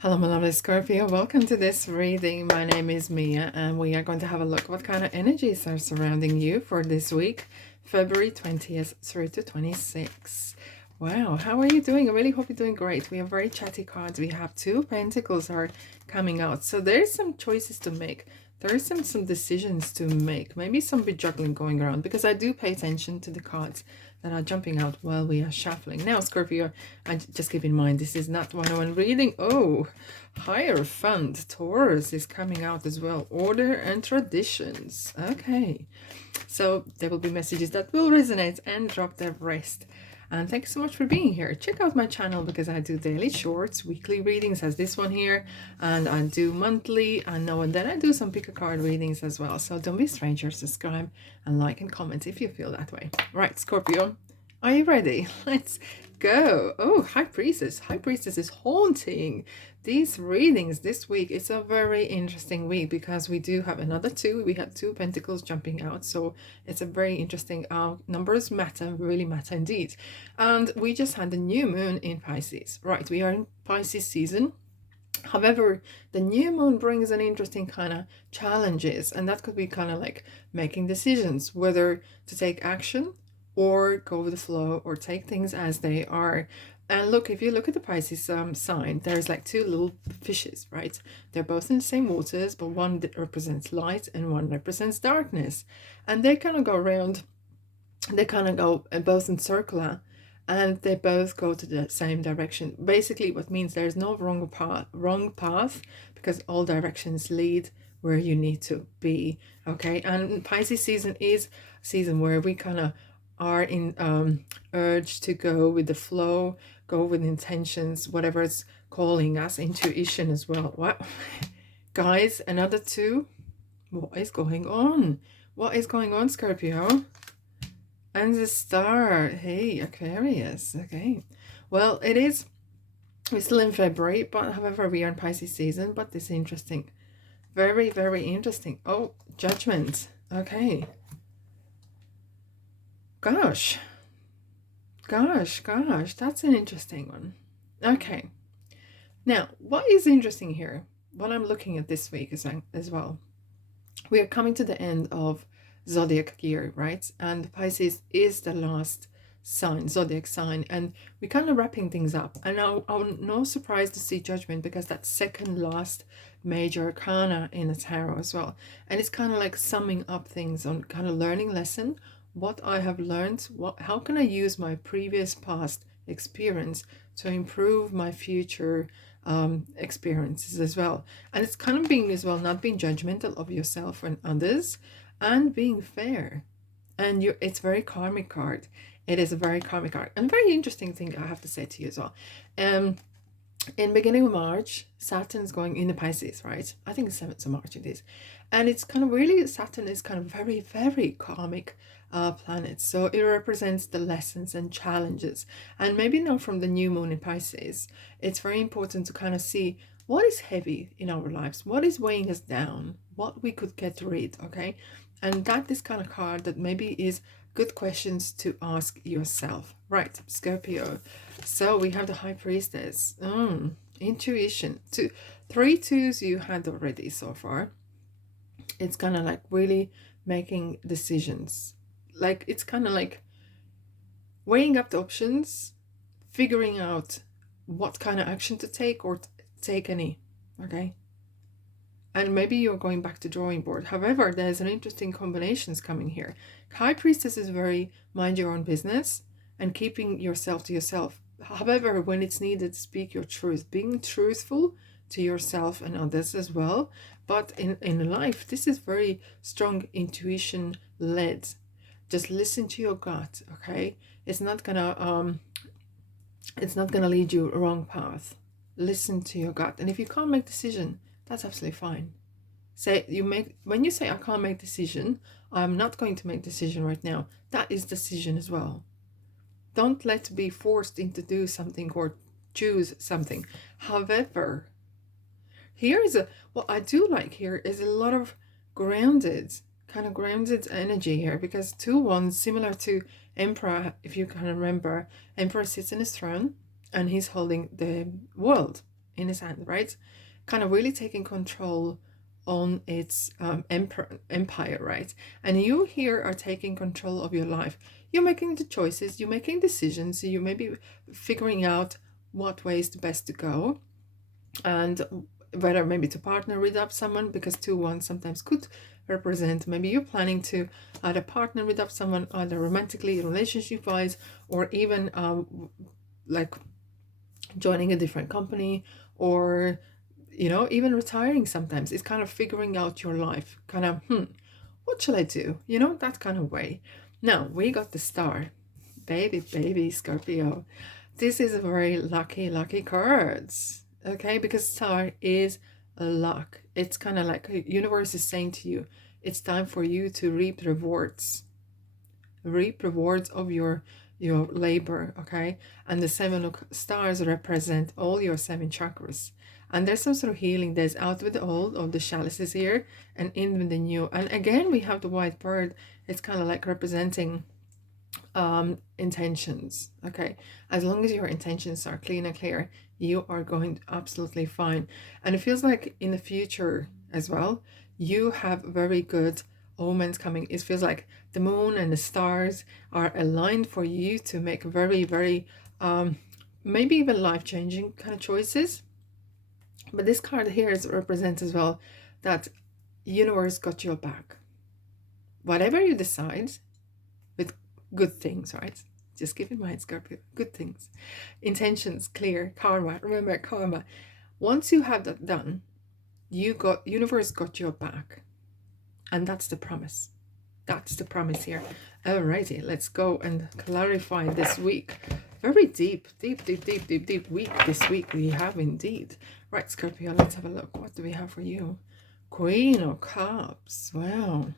Hello, my lovely Scorpio. Welcome to this reading. My name is Mia, and we are going to have a look what kind of energies are surrounding you for this week, February 20th through to 26th. Wow, how are you doing? I really hope you're doing great. We have very chatty cards. We have two pentacles are coming out. So there's some choices to make. There's some decisions to make. Maybe some bit juggling going around because I do pay attention to the cards that are jumping out while we are shuffling. Now, Scorpio, just keep in mind, this is not one-on-one reading. Oh, Hierophant, Taurus is coming out as well. Order and traditions. Okay. So there will be messages that will resonate and drop the rest. And thank you so much for being here. Check out my channel because I do daily shorts, weekly readings as this one here, and I do monthly, and now and then I do some pick a card readings as well. So don't be strangers, subscribe and like and comment if you feel that way. Right, Scorpio, are you ready? Let's go. Oh, High Priestess. High Priestess is haunting these readings this week. It's a very interesting week because we do have another two. We have two pentacles jumping out. So it's a very interesting, numbers matter, really matter indeed. And we just had the new moon in Pisces. Right, we are in Pisces season. However, the new moon brings an interesting kind of challenges, and that could be kind of like making decisions, whether to take action or go with the flow or take things as they are. And look, if you look at the Pisces sign, there's like two little fishes, right? They're both in the same waters, but one represents light and one represents darkness. And they kind of go around, they kind of go both in circular, and they both go to the same direction. Basically, what means there's no wrong path because all directions lead where you need to be. Okay, and Pisces season is a season where we kind of are in urge to go with the flow, go with intentions, whatever it's calling us, intuition as well. Wow, guys, another two. What is going on? What is going on, Scorpio? And the star. Hey, Aquarius. Okay, well, it is, we're still in February, but however we are in Pisces season. But this is interesting, very, very interesting. Oh, Judgment. Okay, gosh, that's an interesting one. Okay, now what is interesting here, what I'm looking at this week is as well, we are coming to the end of zodiac year, right? And Pisces is the last sign, zodiac sign, and we're kind of wrapping things up. And I'm no surprise to see Judgment because that's second last major arcana in the tarot as well. And it's kind of like summing up things on kind of learning lesson, what I have learned, how can I use my previous past experience to improve my future experiences as well. And it's kind of being as well, not being judgmental of yourself and others, and being fair. And it's very karmic card. It is a very karmic card, and very interesting thing I have to say to you as well. In beginning of March, Saturn's going into Pisces, right? I think it's 7th of March it is. And it's kind of really, Saturn is kind of very, very karmic planet. So it represents the lessons and challenges. And maybe now from the new moon in Pisces, it's very important to kind of see what is heavy in our lives, what is weighing us down, what we could get rid, okay? And that is kind of card that maybe is good questions to ask yourself. Right, Scorpio. So we have the High Priestess. Intuition. 3 twos you had already so far. It's kind of like really making decisions. Like it's kind of like weighing up the options, figuring out what kind of action to take or take any. Okay. And maybe you're going back to drawing board. However, there's an interesting combinations coming here. High Priestess is very mind your own business and keeping yourself to yourself. However, when it's needed, speak your truth. Being truthful to yourself and others as well. But in life, this is very strong intuition led. Just listen to your gut, okay? It's not gonna lead you a wrong path. Listen to your gut. And if you can't make decision, that's absolutely fine. When you say I can't make decision, I'm not going to make decision right now. That is decision as well. Don't let be forced into do something or choose something. However, here is what I do like here is a lot of grounded energy here, because 2 wands, similar to Emperor, if you can remember, Emperor sits in his throne and he's holding the world in his hand, right? Kind of really taking control on its empire, right? And you here are taking control of your life. You're making the choices, you're making decisions, you may be figuring out what way is the best to go, and whether maybe to partner with up someone, because 2-1 sometimes could represent maybe you're planning to either partner with up someone, either romantically, relationship wise, or even like joining a different company, or even retiring. Sometimes it's kind of figuring out your life, kind of what shall I do, that kind of way. Now we got the star, baby Scorpio. This is a very lucky cards, okay, because star is a luck. It's kind of like the universe is saying to you, it's time for you to reap rewards of your labor, okay? And the 7 of stars represent all your 7 chakras, and there's some sort of healing. There's out with the old of the chalices here and in with the new. And again we have the white bird. It's kind of like representing intentions, okay? As long as your intentions are clean and clear, you are going absolutely fine. And it feels like in the future as well, you have very good omens coming. It feels like the moon and the stars are aligned for you to make very maybe even life-changing kind of choices. But this card here represents as well that universe got your back. Whatever you decide, with good things, right? Just keep in mind, Scorpio, good things. Intentions, clear, karma. Remember, karma. Once you have that done, universe got your back. And that's the promise. That's the promise here. Alrighty, let's go and clarify this week. Very deep week this week we have indeed. Right, Scorpio, let's have a look. What do we have for you? Queen of Cups. Wow.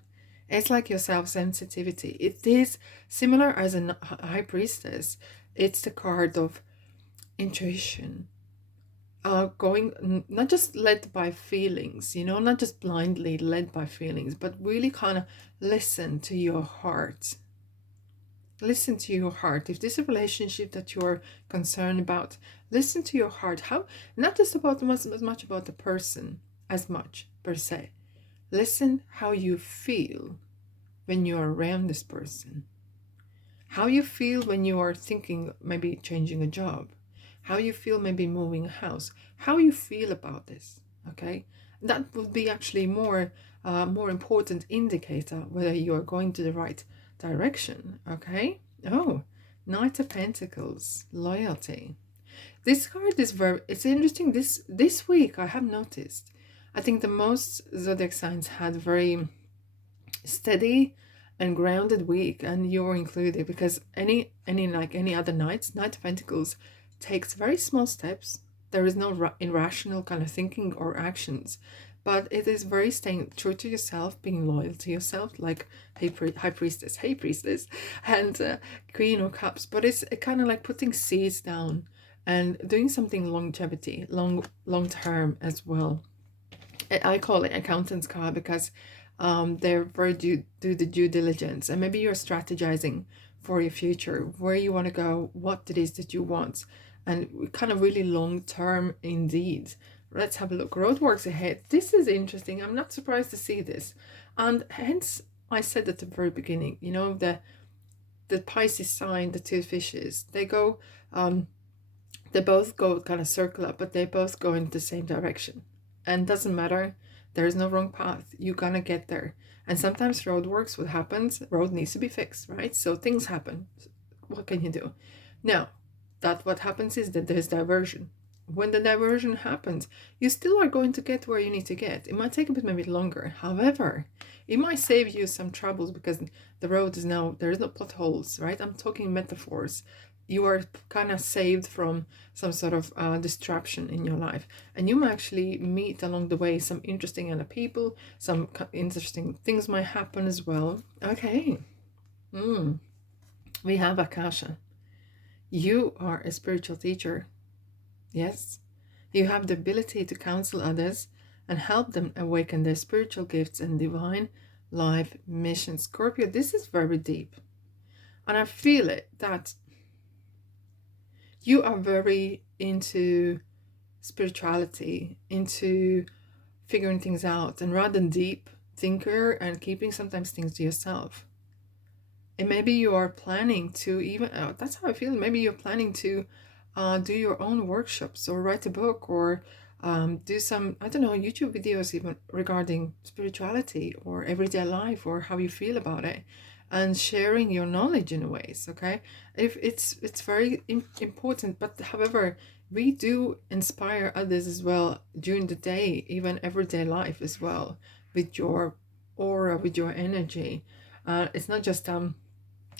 It's like your self-sensitivity. It is similar as a High Priestess. It's the card of intuition. Going, not just led by feelings, not just blindly led by feelings, but really kind of listen to your heart. Listen to your heart. If this is a relationship that you're concerned about, listen to your heart. How, not just about as much about the person as much per se. Listen how you feel when you are around this person. How you feel when you are thinking maybe changing a job. How you feel maybe moving a house. How you feel about this, okay? That would be actually more important indicator whether you are going to the right direction, okay? Oh, Knight of Pentacles, loyalty. This card is it's interesting. This week I have noticed, I think the most zodiac signs had very steady and grounded week, and you're included, because any other Knight of Pentacles takes very small steps. There is no irrational kind of thinking or actions, but it is very staying true to yourself, being loyal to yourself, like High Priestess, and Queen of Cups. But it's kind of like putting seeds down and doing something longevity, long term as well. I call it accountant's card, because they're very do the due diligence, and maybe you're strategizing for your future, where you want to go, what it is that you want, and kind of really long term indeed. Let's have a look. Roadworks ahead. This is interesting. I'm not surprised to see this, and hence I said at the very beginning, the Pisces sign, the 2 fishes, they go they both go kind of circular, but they both go in the same direction. And doesn't matter, there is no wrong path. You're gonna get there. And sometimes roadworks, what happens, road needs to be fixed, right? So things happen. What can you do? Now, that what happens is that there's diversion. When the diversion happens, you still are going to get where you need to get. It might take a bit maybe longer. However, it might save you some troubles, because the road is now, there is no potholes, right? I'm talking metaphors. You are kind of saved from some sort of disruption in your life, and you might actually meet along the way some interesting other people. Some interesting things might happen as well. Okay, we have Akasha. You are a spiritual teacher. Yes, you have the ability to counsel others and help them awaken their spiritual gifts and divine life mission. Scorpio, this is very deep, and I feel it that you are very into spirituality, into figuring things out, and rather than deep thinker and keeping sometimes things to yourself. And maybe you are planning to even, that's how I feel, maybe you're planning to do your own workshops or write a book or do some, I don't know, YouTube videos even regarding spirituality or everyday life or how you feel about it, and sharing your knowledge in ways. Okay, if it's very important, but however, we do inspire others as well during the day, even everyday life as well, with your aura, with your energy. It's not just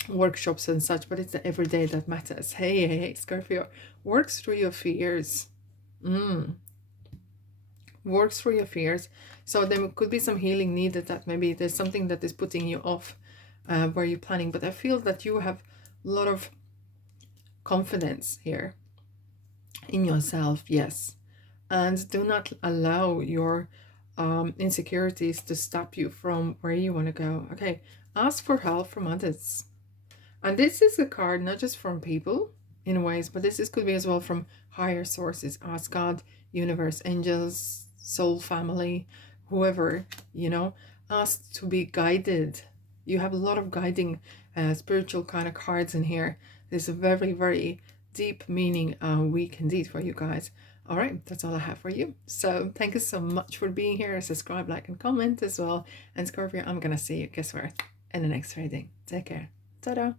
workshops and such, but it's the everyday that matters. Hey, Scorpio, works through your fears. Works through your fears. So there could be some healing needed, that maybe there's something that is putting you off where you're planning, but I feel that you have a lot of confidence here in yourself. Yes, and do not allow your insecurities to stop you from where you want to go. Okay, ask for help from others. And this is a card not just from people in ways, but could be as well from higher sources. Ask God, universe, angels, soul family, whoever, ask to be guided. You have a lot of guiding spiritual kind of cards in here. There's a very, very deep meaning week indeed for you guys. All right, that's all I have for you. So thank you so much for being here. Subscribe, like, and comment as well. And Scorpio, I'm going to see you, guess where? In the next reading. Take care. Ta-da.